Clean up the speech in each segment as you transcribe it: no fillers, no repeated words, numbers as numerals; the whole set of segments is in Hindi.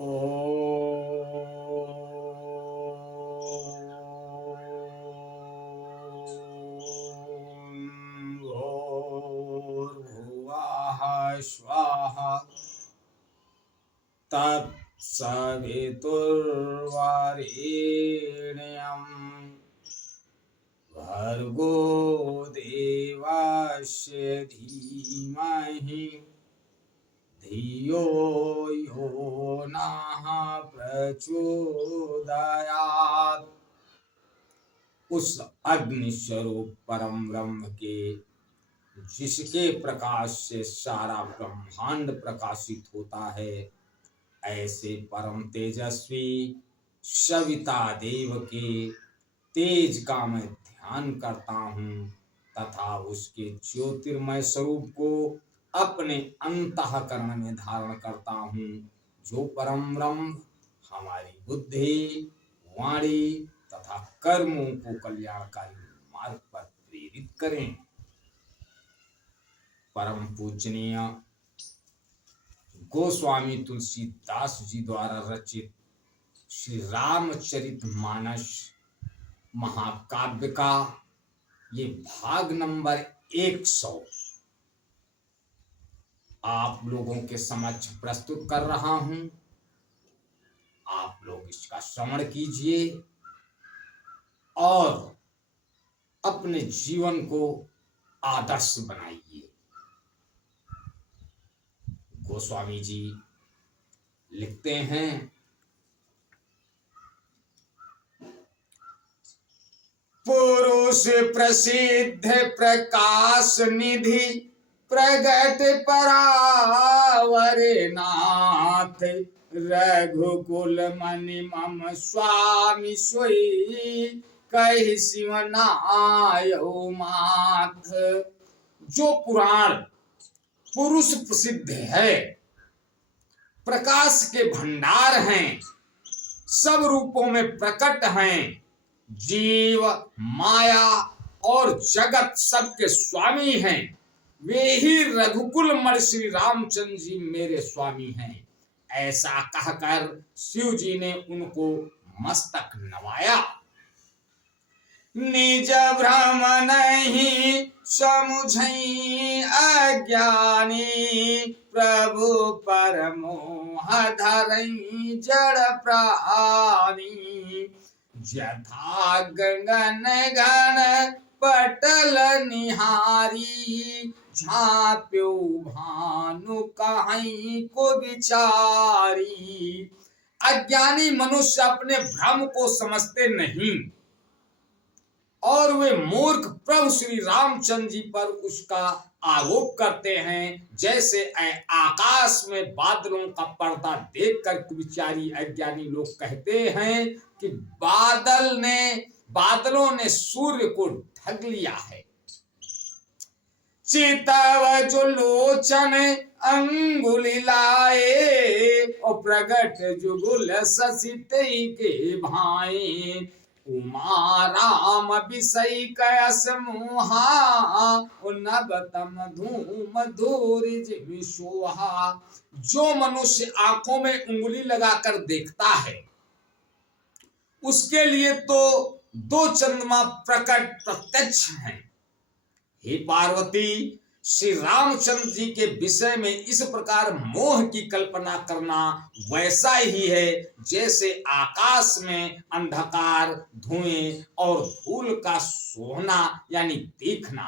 ॐ भूर्भुवः स्वः तत्सवितुर्वरेण्यं भर्गो देवस्य धीमहि धियो यो नः प्रचोदयात्। उस अग्नि स्वरूप परम ब्रह्म के, जिसके प्रकाश से सारा ब्रह्मांड प्रकाशित होता है, ऐसे परम तेजस्वी सविता देव के तेज का मैं ध्यान करता हूँ तथा उसके ज्योतिर्मय स्वरूप को अपने अंतःकरण में धारण करता हूँ, जो परम ब्रह्म हमारी बुद्धि, वाणी तथा कर्मों को कल्याणकारी मार्ग पर प्रेरित करें। परम पूजनीय गोस्वामी तुलसीदास जी द्वारा रचित श्री रामचरितमानस महाकाव्य का ये भाग नंबर 100 आप लोगों के समक्ष प्रस्तुत कर रहा हूं। आप लोग इसका श्रवण कीजिए और अपने जीवन को आदर्श बनाइए। गोस्वामी जी लिखते हैं, पुरुष प्रसिद्ध प्रकाश निधि प्रगट परावरे नाथ, रघुकुल मनि मम स्वामी सोई, कहि शिवनायो माथ। जो पुराण पुरुष प्रसिद्ध है, प्रकाश के भंडार हैं, सब रूपों में प्रकट हैं, जीव माया और जगत सबके स्वामी हैं, वे ही रघुकुल मणि श्री रामचंद्र जी मेरे स्वामी हैं। ऐसा कहकर शिव जी ने उनको मस्तक नवाया। निज भ्रम नहीं समुझई अज्ञानी, प्रभु परमोह धरई जड़ प्राणी, यथा गगन घन पटल निहारी, झांप्यो भानु कहीं को विचारी। अज्ञानी मनुष्य अपने भ्रम को समझते नहीं और वे मूर्ख प्रभु श्री रामचंद्र जी पर उसका आरोप करते हैं। जैसे आकाश में बादलों का पर्दा देखकर विचारी अज्ञानी लोग कहते हैं कि बादलों ने सूर्य को ढक लिया है। चितव जो लोचन अंगुली लाए, और प्रगट जुगुल ससित के भाई, उमा राम विषय कयस मोहा, नबतम धूम धूरिज विशोहा। जो मनुष्य आंखों में उंगली लगाकर देखता है, उसके लिए तो दो चंद्रमा प्रकट प्रत्यक्ष हैं। हे पार्वती, श्री रामचंद्र जी के विषय में इस प्रकार मोह की कल्पना करना वैसा ही है जैसे आकाश में अंधकार, धुएं और धूल का सोहना यानी देखना।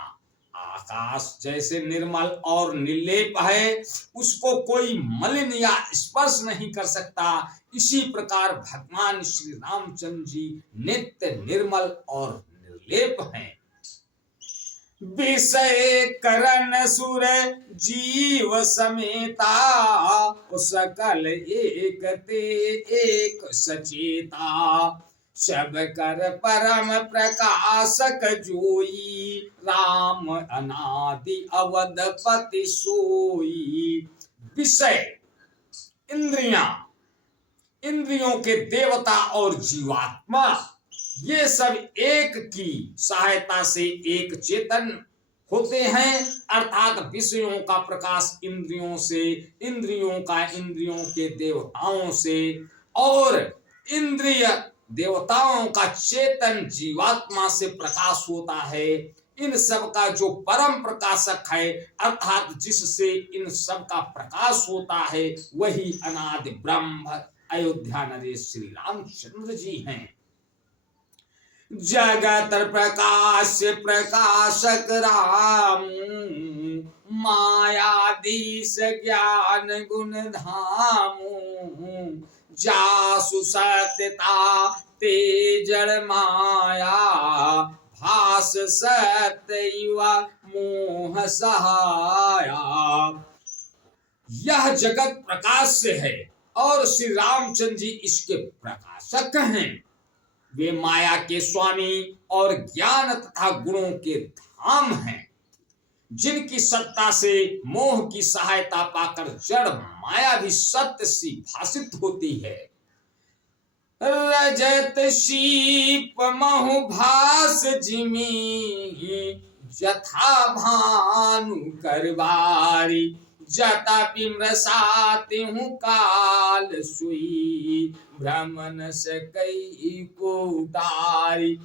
आकाश जैसे निर्मल और निर्लेप है, उसको कोई मलिन या स्पर्श नहीं कर सकता। इसी प्रकार भगवान श्री रामचंद्र जी नित्य निर्मल और निर्लेप हैं। विषय करण सुर जीव समेता, सकल एक ते एक सचेता, सब कर परम प्रकाशक जोई, राम अनादि अवधपति सोई। विषय इंद्रियों के देवता और जीवात्मा, ये सब एक की सहायता से एक चेतन होते हैं, अर्थात विषयों का प्रकाश इंद्रियों से, इंद्रियों का इंद्रियों के देवताओं से, और इंद्रिय देवताओं का चेतन जीवात्मा से प्रकाश होता है। इन सब का जो परम प्रकाशक है, अर्थात जिससे इन सब का प्रकाश होता है, वही अनादि ब्रह्म अयोध्या नरेश श्री रामचंद्र जी हैं। जगत प्रकाश प्रकाशक राम, मायाधीश ज्ञान गुण धामु, जासु सत्यता तेजड़ माया, भास सत्य युवा मोह सहाया। यह जगत प्रकाश से है और श्री रामचंद्र जी इसके प्रकाशक हैं। वे माया के स्वामी और ज्ञान तथा गुणों के धाम हैं, जिनकी सत्ता से मोह की सहायता पाकर जड़ माया भी सत्य सी भासित होती है। रजत शीप महु भास जिमी, जथा भानु करबारी, जतपि मृषाति हूँ काल सुई, भ्रमण से कई को उतारी।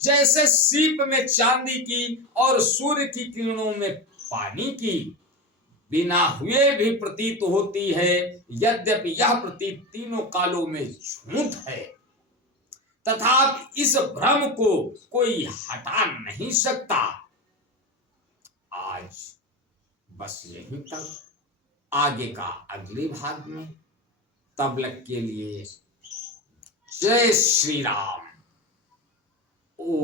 जैसे सीप में चांदी की और सूर्य की किरणों में पानी की बिना हुए भी प्रतीत होती है, यद्यपि यह प्रतीत तीनों कालों में झूठ है, तथापि इस भ्रम को कोई हटा नहीं सकता। आज बस यहीं तक, आगे का अगले भाग में। तब तक के लिए जय श्री राम। ओ